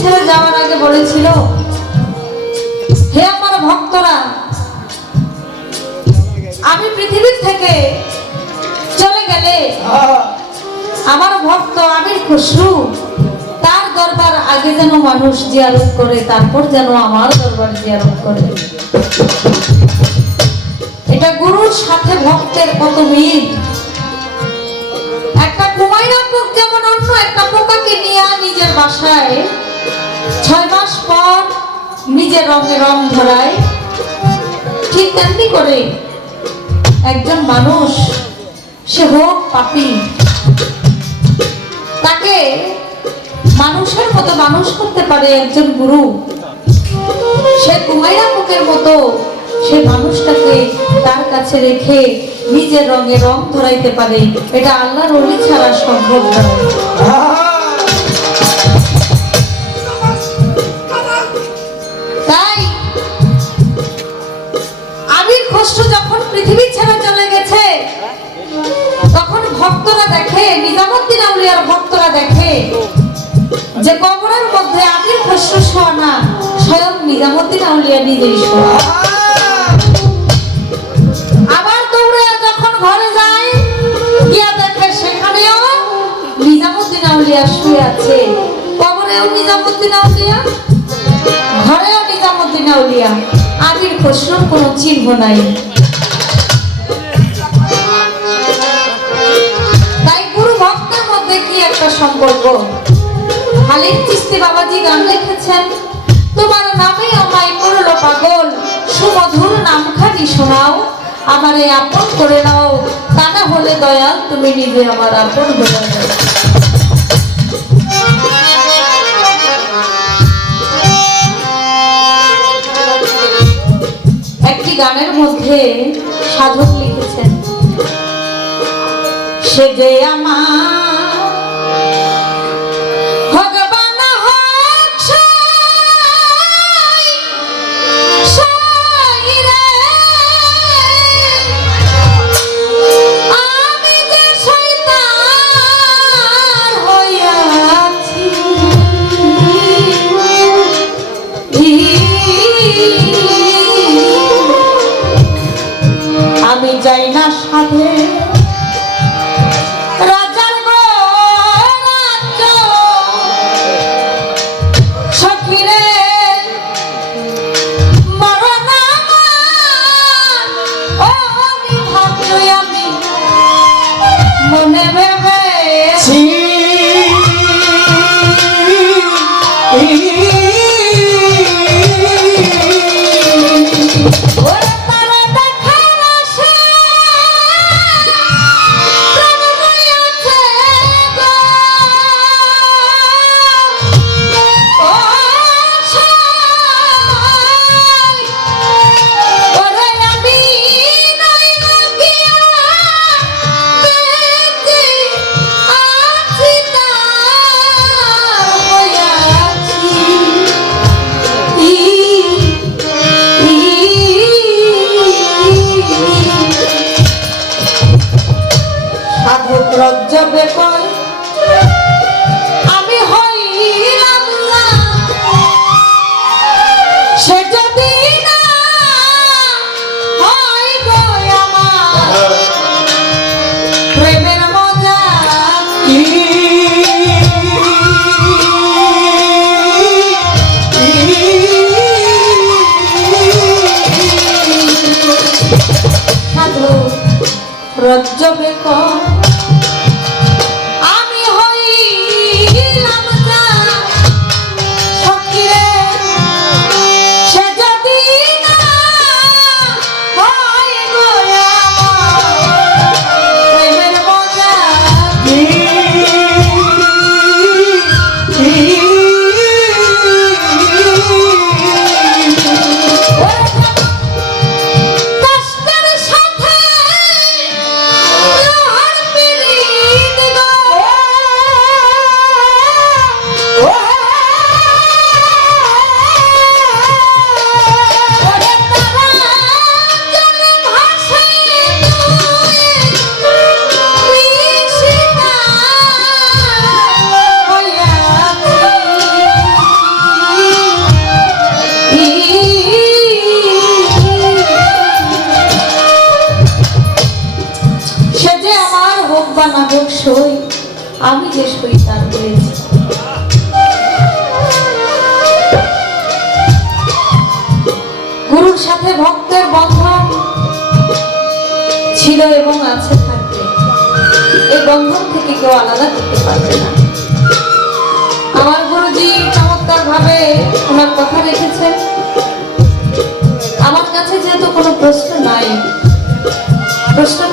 ছেড়ে যাওয়ার আগে বলেছিল, হে আমার ভক্তরা, আমি পৃথিবীর থেকে চলে গেলে আমার ভক্ত আমির খসরু, তার দরবার আগে যেন মানুষ জিয়ারত করে, তারপর যেন আমার দরবার জিয়ারত করে। এটা গুরুর সাথে ভক্তের কত মিল? একটা কুমাইরা পোক যেমন অন্য একটা পোকাকে নিয়ে নিজের বাসায় ছয় মাস পর নিজের রঙে রং ধরায়। ঠিক তেমনি করে একজন মানুষ, সে হোক পাপি, তাকে মানুষের মতো মানুষ করতে পারে একজন গুরু। সে কুমাইরা মুখের মতো সে মানুষটাকে তার কাছে রেখে নিজের রঙে রং ধরাইতে পারে। এটা আল্লাহর অলি ছাড়া সম্ভব নয়। ভক্তরা দেখে, নিজামুদ্দিন আউলিয়ার ভক্তরা দেখে যে কবরের মধ্যে আমির খসরু শোয়া না, স্বয়ং নিজামুদ্দিন আউলিয়া নিজেই শোয়া। ঘরে যায় সেখানেও নিজামুদ্দিন আউলিয়া শুয়ে আছে। কবরেও নিজামুদ্দিন আউলিয়া, ঘরেও নিজামুদ্দিন আউলিয়া। আমির খসরুর কোনো চিহ্ন নাই। সম্পর্ক। খালিদ চিস্তি বাবাজি গান লিখেছেন, তোমার নামে আমায় করল পাগল, সুমধুর নামখানি শোনাও, আমারে আপন করে নাও, তা না হলে দয়াল তুমি নিজে আমার আপন হয়ে যাও। একটি গানের মধ্যে সাধক লিখেছেন, সে যে আমার ରଜବେକ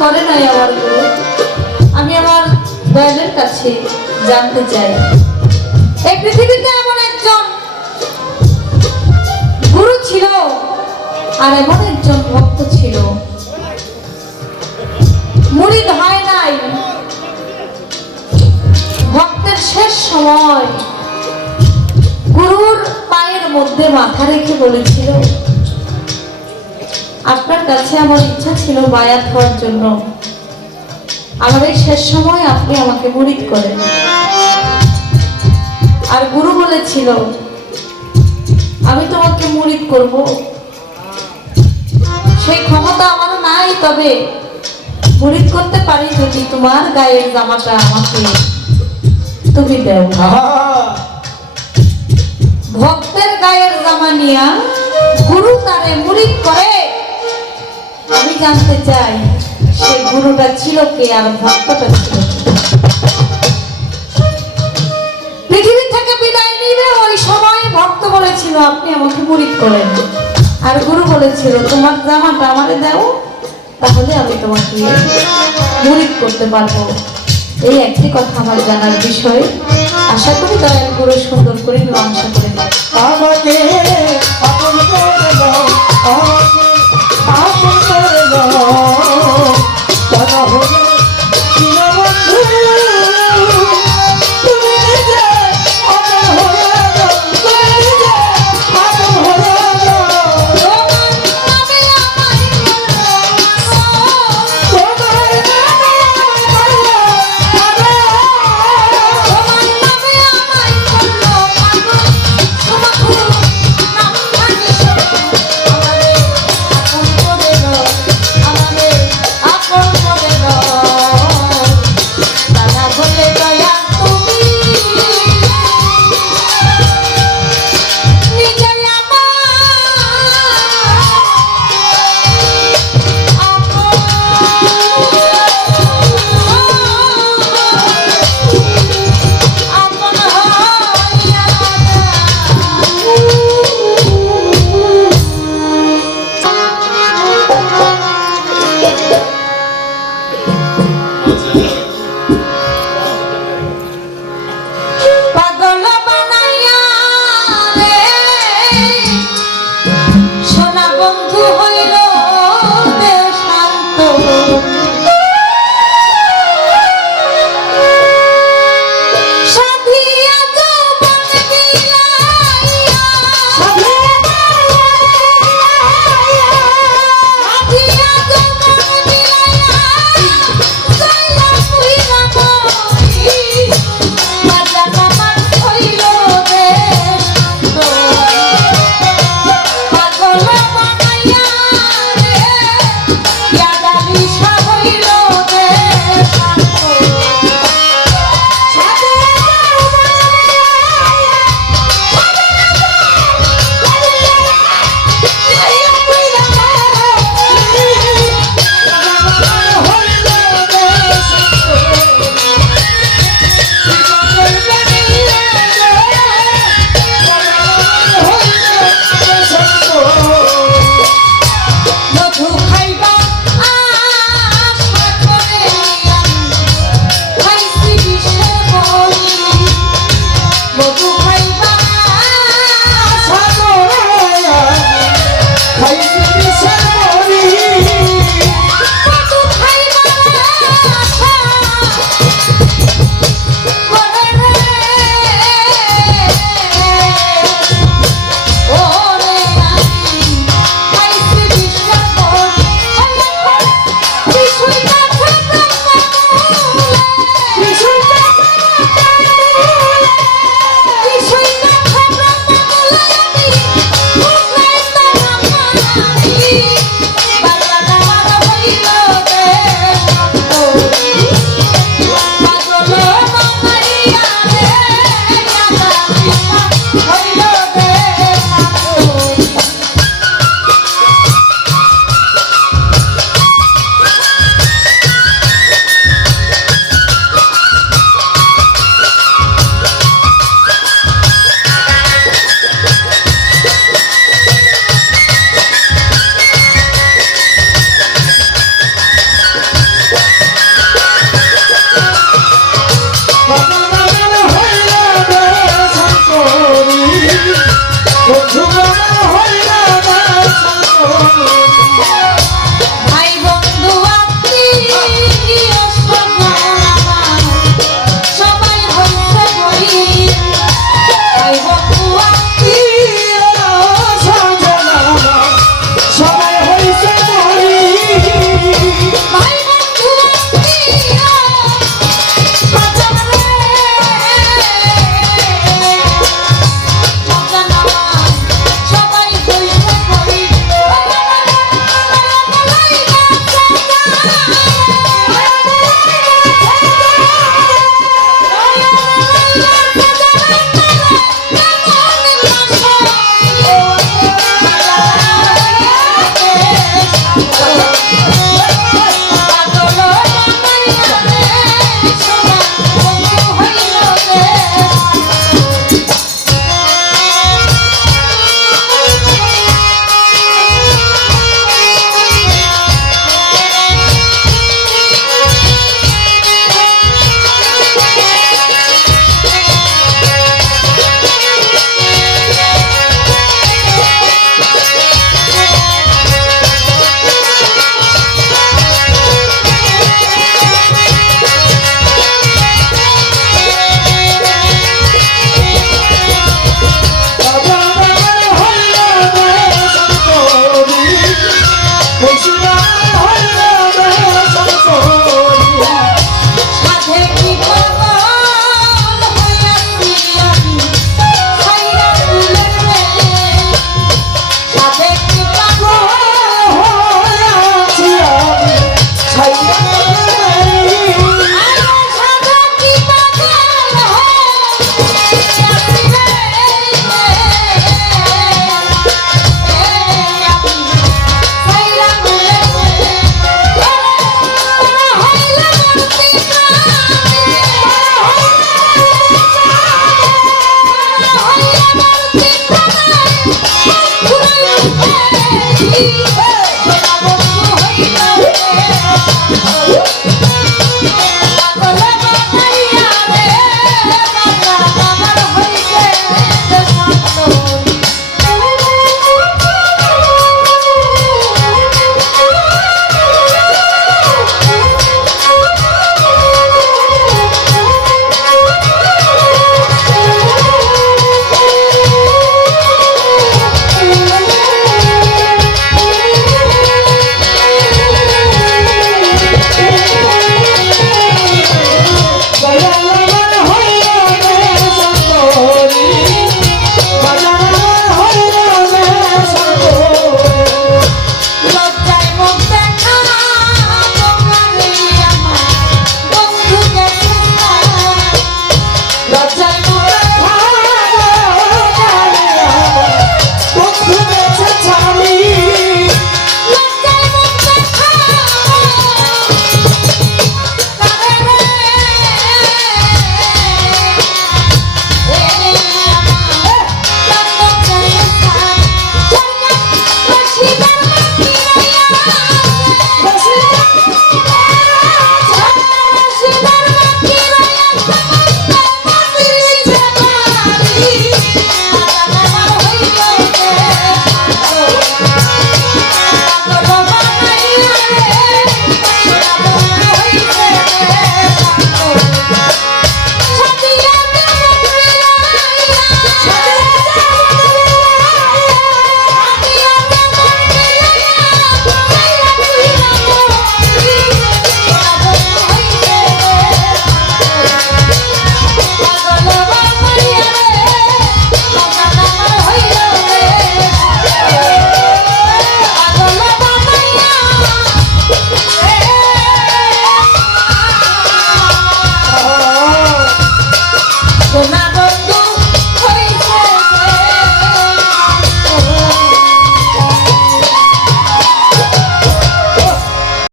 করে নাই আমার গুরু আমি আমার দয়ালের কাছে জানতে চাই। এই পৃথিবীতে এমন একজন গুরু ছিল আর এমন একজন ভক্ত ছিল। মুড়িদ হয় নাই। ভক্তের শেষ সময় গুরুর পায়ের মধ্যে মাথা রেখে বলেছিল আপনার কাছে আমার ইচ্ছা ছিল বায়াত হওয়ার জন্য। এই শেষ সময় আপনি আমাকে মুড়িদ করেন। আর গুরু বলেছিল আমি তোমাকে মুড়িদ করব। সেই ক্ষমতা আমার নাই তবে মুড়িদ করতে পারি যদি তোমার গায়ের জামাটা আমাকে তুমি দেও। ভক্তের গায়ের জামা নিয়া গুরু তারে মুড়িদ করে। আমি জানতে চাই, সে গুরুটা ছিল কে আর ভক্তটা ছিল পৃথিবী থেকে বিদায় নিবে ওই সময় ভক্ত বলেছিল, আপনি আমাকে মুড়িদ করেন আর গুরু বলেছিল, তোমার জামাটা দাও, তাহলে আমি তোমাকে মুড়িদ করতে পারব। এই একটি কথা আমার জানার বিষয়। আশা করি দয়াল গুরু সুন্দর করে মীমাংসা করে আমাকে